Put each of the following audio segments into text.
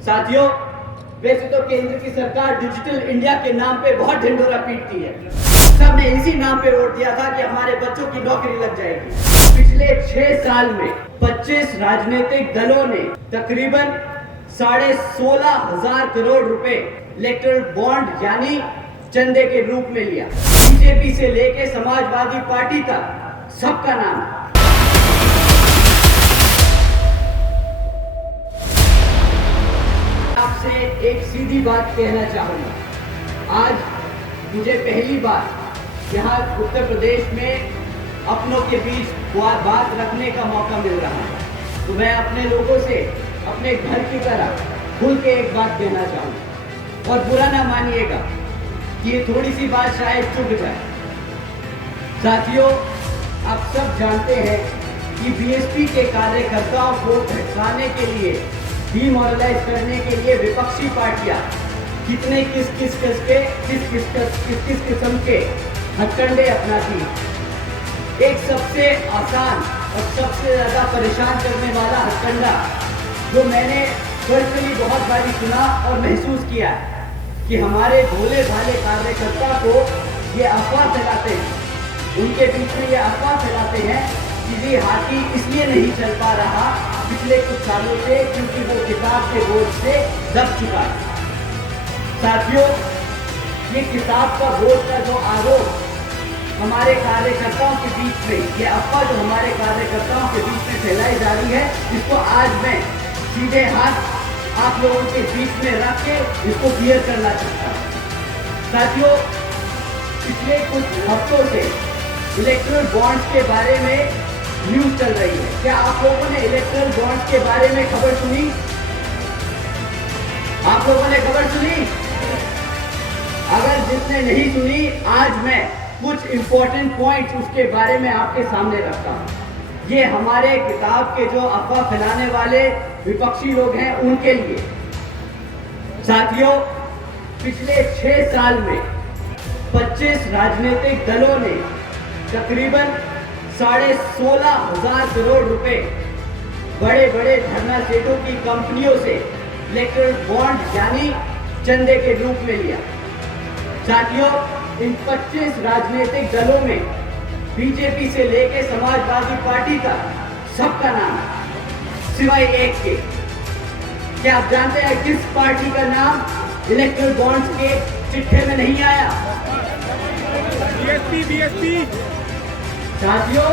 साथियों, वैसे तो केंद्र की सरकार डिजिटल इंडिया के नाम पे बहुत ढिंढोरा पीटती है। सबने इसी नाम पे वोट दिया था कि हमारे बच्चों की नौकरी लग जाएगी। पिछले 6 साल में 25 राजनीतिक दलों ने तकरीबन 16,500 करोड़ रुपए इलेक्टोरल बॉन्ड यानी चंदे के रूप में लिया। बीजेपी से लेके समाजवादी पार्टी तक सबका नाम है। आपसे एक सीधी बात कहना चाहूंगा। आज मुझे पहली बार यहाँ उत्तर प्रदेश में अपनों के बीच बात रखने का मौका मिल रहा है, तो मैं अपने लोगों से अपने घर की तरह खुल के एक बात कहना चाहूँगा। और बुरा ना मानिएगा कि ये थोड़ी सी बात शायद चुभ जाए। साथियों, आप सब जानते हैं कि बीएसपी के कार्यकर्ताओं को भटकाने के लिए, डीमोरलाइज करने के लिए विपक्षी पार्टियां कितने किस किस्म के हथकंडे अपनाती हैं। एक सबसे आसान और सबसे ज्यादा परेशान करने वाला हथकंडा जो मैंने पर्सनली बहुत बारी सुना और महसूस किया है कि हमारे भोले भाले कार्यकर्ता को ये अफवाह फैलाते हैं, उनके बीच में ये अफवाह फैलाते हैं कि ये हाथी इसलिए नहीं चल पा रहा पिछले कुछ सालों से क्योंकि वो किताब के बोझ से दब चुका है। साथियों, ये किताब का बोझ का जो आरोप हमारे कार्यकर्ताओं के बीच में, ये अफवाह जो हमारे कार्यकर्ताओं के बीच में फैलाई जा रही है, इसको आज मैं सीधे हाथ आप लोगों के बीच में रख के इसको क्लियर करना चाहता हूँ। साथियों, पिछले कुछ हफ्तों से इलेक्टोरल बॉन्ड्स के बारे में न्यूज चल रही है। क्या आप लोगों ने इलेक्टोरल बॉन्ड्स के बारे में खबर सुनी? आप लोगों ने खबर सुनी? अगर जिसने नहीं सुनी, आज मैं कुछ इंपॉर्टेंट पॉइंट्स उसके बारे में आपके सामने रखता हूँ। ये हमारे किताब के जो अफवाह फैलाने वाले विपक्षी लोग हैं उनके लिए। साथियों, पिछले 6 साल में 25 राजनीतिक दलों ने तकरीबन 16,500 करोड़ रुपए बड़े बड़े धरना सेठों की कंपनियों से इलेक्टोरल बॉन्ड यानी चंदे के रूप में लिया। साथियों, इन 25 राजनीतिक दलों में बीजेपी से लेके समाजवादी पार्टी तक सबका नाम है, सिवाय एक के। क्या आप जानते हैं किस पार्टी का नाम इलेक्टोरल बॉन्ड्स के चिट्ठे में नहीं आया? बीएसपी। साथियों,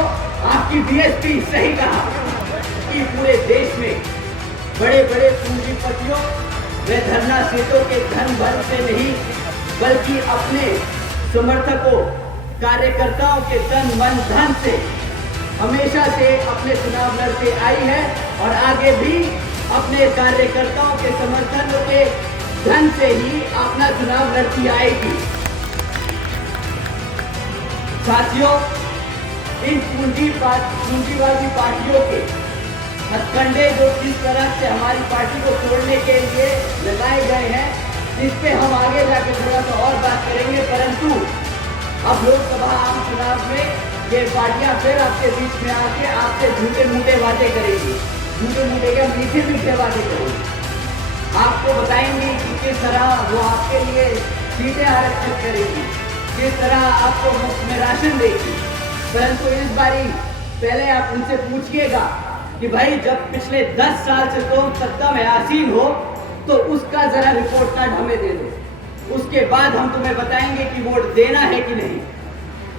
आपकी बीएसपी सही कहा कि पूरे देश में बड़े बड़े पूंजीपतियों व धरना सेठों के धन बल से नहीं बल्कि अपने समर्थकों, कार्यकर्ताओं के तन मन धन से हमेशा से अपने चुनाव लड़ते आई है और आगे भी अपने कार्यकर्ताओं के समर्थन के धन से ही अपना चुनाव लड़ती आएगी। साथियों, इन पूंजीवादी पार्टियों के हथकंडे जो जिस तरह से हमारी पार्टी को तोड़ने के लिए लगाए गए हैं, इस पे हम आगे जाकर थोड़ा सा और बात करेंगे। परंतु अब लोकसभा आम चुनाव में ये पार्टियां फिर आपके बीच में आके आपसे झूठे मूठे बातें करेंगी, झूठे मूठे क्या मीठे बातें करेंगी। आपको बताएंगी कि किस तरह वो आपके लिए सीटें आरक्षित करेगी, किस तरह आपको मुफ्त में राशन देगी। परंतु इस बारी पहले आप उनसे पूछिएगा कि भाई जब पिछले 10 साल से तुम सत्ता में आसीन हो तो उसका जरा रिपोर्ट कार्ड हमें दे दो, उसके बाद हम तुम्हें बताएंगे कि वोट देना है कि नहीं।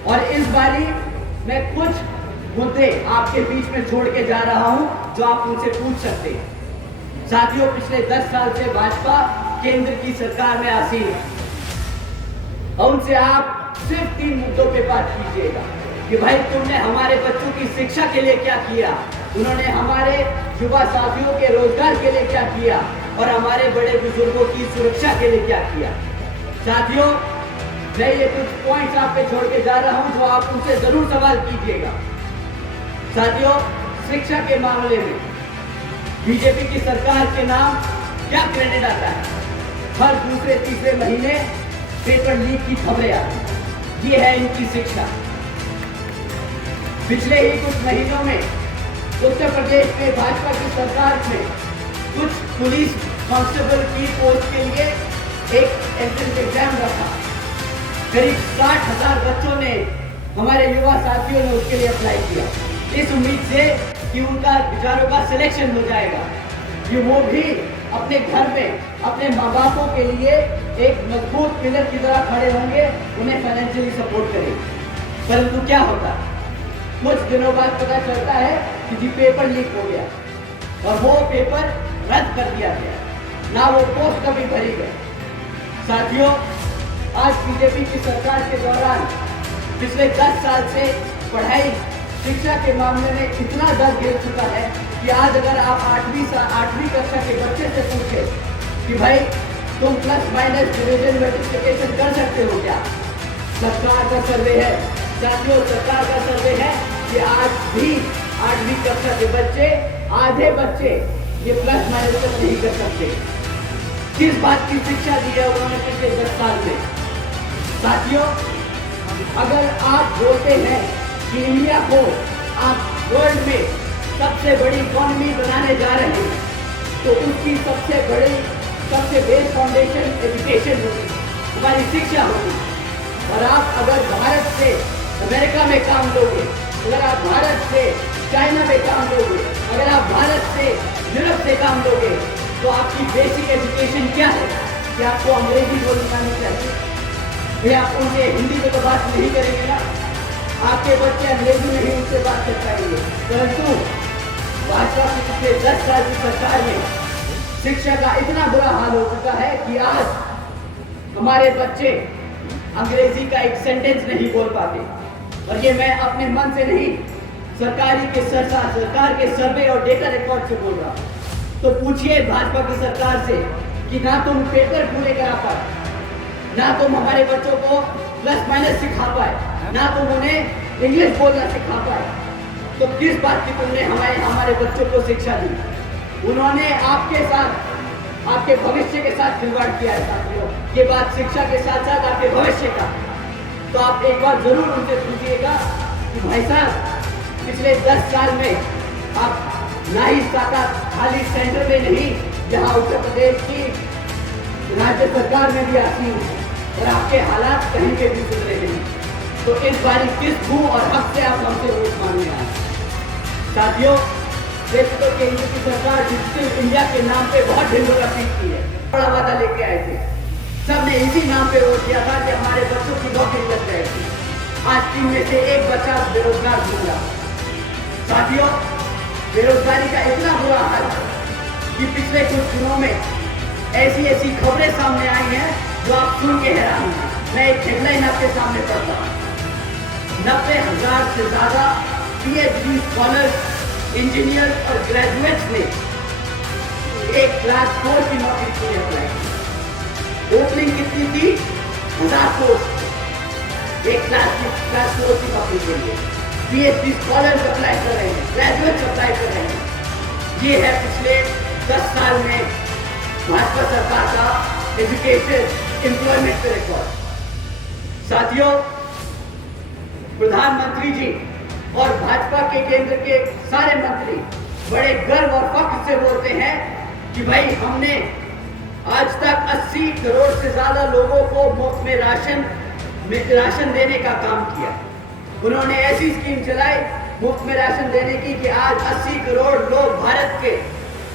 और इस बारी मैं कुछ मुद्दे आपके बीच में छोड़ के जा रहा हूं जो आप उनसे पूछ सकते हैं। साथियों, पिछले 10 साल से भाजपा केंद्र की सरकार में आसीन है और उनसे आप सिर्फ 3 मुद्दों पे बात कीजिएगा कि भाई तुमने हमारे बच्चों की शिक्षा के लिए क्या किया, उन्होंने हमारे युवा साथियों के रोजगार के लिए क्या किया और हमारे बड़े बुजुर्गों की सुरक्षा के लिए क्या किया। साथियों, मैं ये कुछ पॉइंट्स आप पे छोड़ के जा रहा हूं जो आप उनसे जरूर सवाल कीजिएगा। साथियों, शिक्षा के मामले में बीजेपी की सरकार के नाम क्या करने जाता है? हर दूसरे तीसरे महीने पेपर लीक की खबरें आती, ये है इनकी शिक्षा। पिछले ही कुछ महीनों में उत्तर प्रदेश में भाजपा की सरकार में कुछ पुलिस कांस्टेबल की पोस्ट के लिए एक एंट्रेंस एग्जाम रखा। करीब 60,000 बच्चों ने, हमारे युवा साथियों ने उसके लिए अप्लाई किया, इस उम्मीद से कि उनका विचारों का सिलेक्शन हो जाएगा, कि वो भी अपने घर में अपने माँ बापों के लिए एक मजबूत पिलर की तरह खड़े होंगे, उन्हें फाइनेंशियली सपोर्ट करेंगे। परंतु क्या होता, कुछ दिनों बाद पता चलता है कि जी पेपर लीक हो गया और वो पेपर रद्द कर दिया गया, ना वो पोस्ट कभी भरी गई। साथियों, आज बीजेपी की सरकार के दौरान पिछले 10 साल से पढ़ाई शिक्षा के मामले में इतना दर गिर चुका है कि आज अगर आप 8वीं कक्षा के बच्चे से पूछे कि भाई तुम प्लस माइनस डिवीजन मल्टीप्लिकेशन कर सकते हो क्या, सरकार का सर्वे है, साथियों सरकार का सर्वे है कि आज भी 8वीं कक्षा के बच्चे, आधे बच्चे ये प्लस माइनस नहीं कर सकते। किस बात की शिक्षा दी है उन्होंने पिछले 10 साल में? साथियों, अगर आप बोलते हैं कि इंडिया को आप वर्ल्ड में सबसे बड़ी इकोनॉमी बनाने जा रहे हैं, तो उसकी सबसे बेस फाउंडेशन एजुकेशन होगी, हमारी शिक्षा होगी। और आप अगर भारत से अमेरिका में काम लोगे, अगर आप भारत से चाइना में काम लोगे, अगर आप भारत से यूरोप से काम लोगे, तो आपकी बेसिक एजुकेशन क्या है कि आपको अंग्रेजी बोलनी आनी चाहिए। वे आप उनसे हिंदी में तो बात नहीं करेंगे ना, आपके बच्चे अंग्रेजी में ही उनसे बात कर पाएंगे। परंतु भाजपा की पिछले 10 साल की सरकार में शिक्षा का इतना बुरा हाल हो चुका है कि आज हमारे बच्चे अंग्रेजी का एक सेंटेंस नहीं बोल पाते। और ये मैं अपने मन से नहीं, सरकार के सर्वे और डेटा रिकॉर्ड से बोल रहा हूँ। तो पूछिए भाजपा की सरकार से कि ना तुम पेपर पूरे करा पाए, ना तुम हमारे बच्चों को प्लस माइनस सिखा पाए, ना तुम उन्हें इंग्लिश बोलना सिखा पाए, तो किस बात की तुमने हमारे बच्चों को शिक्षा दी? उन्होंने आपके साथ, आपके भविष्य के साथ खिलवाड़ किया है साथियों। ये बात शिक्षा के साथ साथ आपके भविष्य का। तो आप एक बार जरूर उनसे पूछिएगा कि भाई साहब, पिछले 10 साल में आप ना ही खाली सेंटर में नहीं, जहां उत्तर प्रदेश की राज्य सरकार में भी आती है और आपके हालात कहीं के भी सुधरे नहीं। तो इस बारी किस भू और हक से आप हमसे वोट मांगने आए? साथियों, देशों के इंडिया की सरकार डिजिटल इंडिया के नाम पे बहुत ढिंढोरा पीटती है, बड़ा वादा लेके आए थे, सबने इसी नाम पे वोट दिया था कि हमारे बच्चों की नौकरी लग जाएगी। आज 3 में से 1 बच्चा बेरोजगार घूम रहा। साथियों, बेरोजगारी का इतना बुरा हाल कि पिछले कुछ दिनों में ऐसी खबरें सामने आई हैं जो आप सुन के हैरान हैं। मैं एक हेडलाइन आपके सामने पढ़ता हूँ। 90,000 से ज्यादा PhD स्कॉलर्स, इंजीनियर और ग्रेजुएट्स ने एक क्लास 4 की नौकरी के लिए अप्लाई की। ओपनिंग कितनी थी? 1000 पोस्ट एक क्लास 4 की नौकरी के लिए। PhD स्कॉलर्स अप्लाई कर रहे हैं, ग्रेजुएट्स अप्लाई कर रहे हैं। ये है पिछले 10 साल में भाजपा सरकार का एजुकेशन एम्प्लॉयमेंट का रिकॉर्ड। साथियों, प्रधानमंत्री जी और भाजपा के केंद्र के सारे मंत्री बड़े गर्व और फख्र से बोलते हैं कि भाई हमने आज तक 80 करोड़ से ज्यादा लोगों को मुफ्त में राशन देने का काम किया। उन्होंने ऐसी स्कीम चलाई मुफ्त में राशन देने की कि आज 80 करोड़ लोग भारत के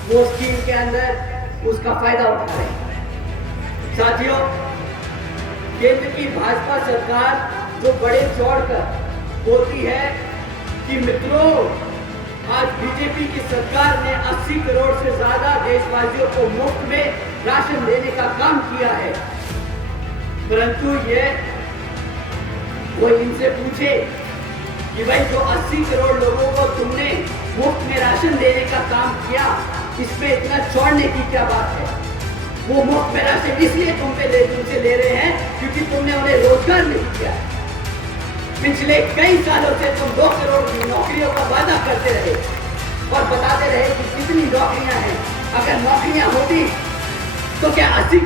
वो स्कीम के अंदर उसका फायदा उठा रहे हैं। साथियों, केंद्र की भाजपा सरकार जो बड़े चौड़ कर बोलती है कि मित्रों, आज बीजेपी की सरकार ने 80 करोड़ से ज्यादा देशवासियों को मुफ्त में राशन देने का काम किया है, परंतु ये वो इनसे पूछे कि भाई जो 80 करोड़ लोगों को तुमने मुफ्त में राशन देने का काम किया, इसमें इतना चौड़ने की क्या बात है? वो मुफ्त में राशन इसलिए तुमसे ले रहे हैं क्योंकि तुमने उन्हें रोजगार नहीं दिया। पिछले कई सालों से तुम 2 करोड़ की नौकरियों का वादा करते रहे और बताते रहे कि कितनी नौकरियां हैं। अगर नौकरियां होती तो क्या 80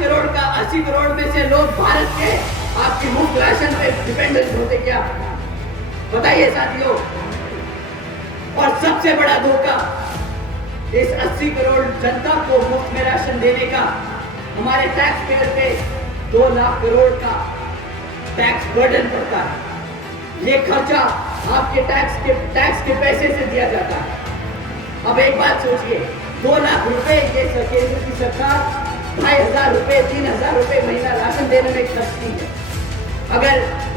करोड़ में से लोग भारत के आपकी मुफ्त राशन पे डिपेंडेंट होते क्या? बताइए साथियों। और सबसे बड़ा धोखा इस 80 करोड़ जनता को मुफ्त में राशन देने का हमारे टैक्स पेयर पे 2 लाख करोड़ का टैक्स बर्डन पड़ता है। ये खर्चा आपके टैक्स के पैसे से दिया जाता है। अब एक बात सोचिए, 2 लाख रुपए ये केंद्र की सरकार 2,500 रुपए 3,000 रुपए महीना राशन देने में खर्चती है। अगर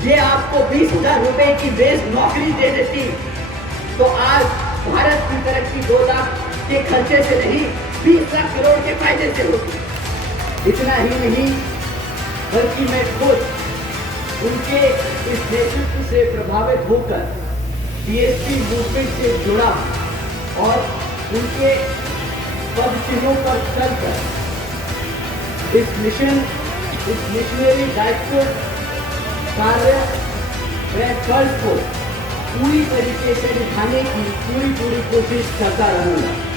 ये आपको 20,000 रुपए की बेस नौकरी दे देती तो आज भारत की तरक्की 2 लाख के खर्चे से नहीं 20 लाख करोड़ के फायदे से होती। इतना ही नहीं बल्कि मैं खुद उनके इस नेतृत्व से प्रभावित होकर जीएसटी मूवमेंट से जुड़ा और उनके पद चिन्हों पर चलकर इस मिशनरी दायित्व कार्य व फर्ज को पूरी तरीके से निभाने की पूरी कोशिश करता रहूंगा।